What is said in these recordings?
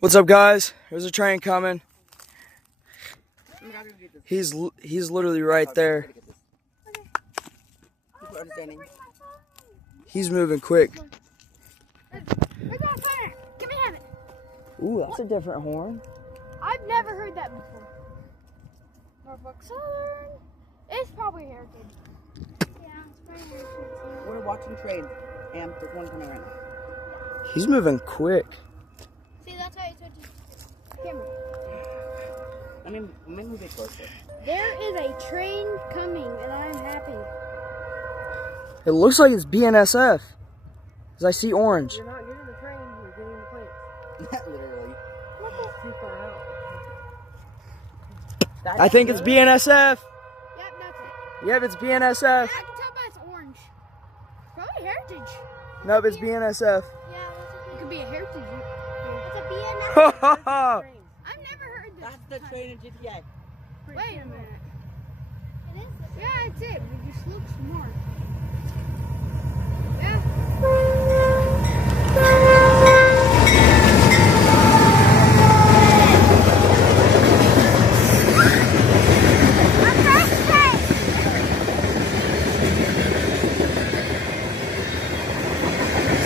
What's up, guys? There's a train coming. He's literally right there. He's moving quick. Ooh, that's a different horn. I've never heard that before. Norfolk Southern. It's probably Heritage. Yeah, it's probably Heritage. We're watching train, and there's one coming right now. He's moving quick. See, that's how you switch the camera. I mean, move it closer. There is a train coming, and I'm happy. It looks like it's BNSF, because I see orange. You're not getting the train, you're getting the plates. Literally. Too far out. I think it's BNSF. Yep, that's it. Yep, it's BNSF. I can tell by it's orange. Probably Heritage. Nope, it's BNSF. Yeah, it could be a Heritage. It's a BNSF. I've never heard this. That's the train in GTA. Wait a minute. It is? Yeah, it's it. It just looks more. Yeah.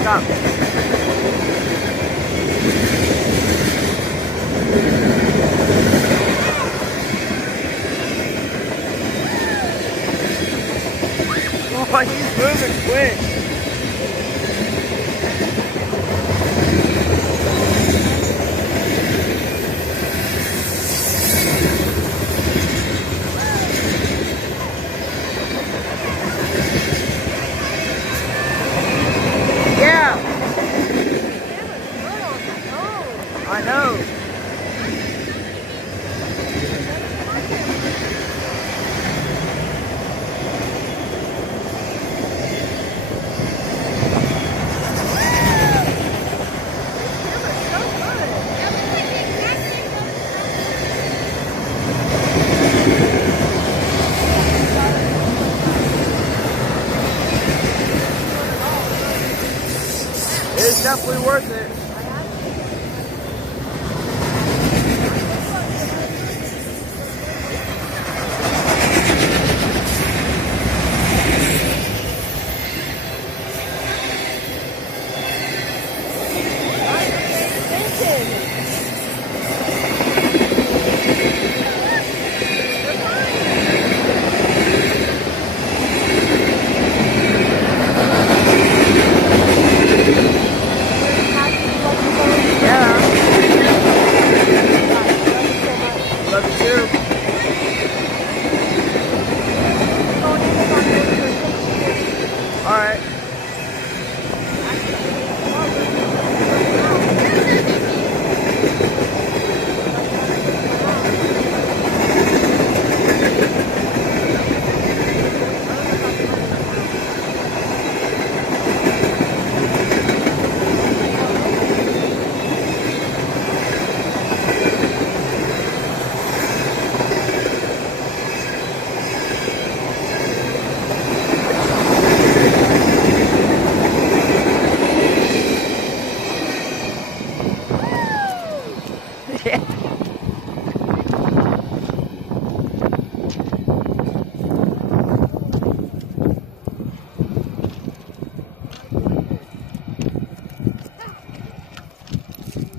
Stop. Oh, he's moving quick. Yeah. I know. It's definitely worth it. Love you too. All right. Yeah.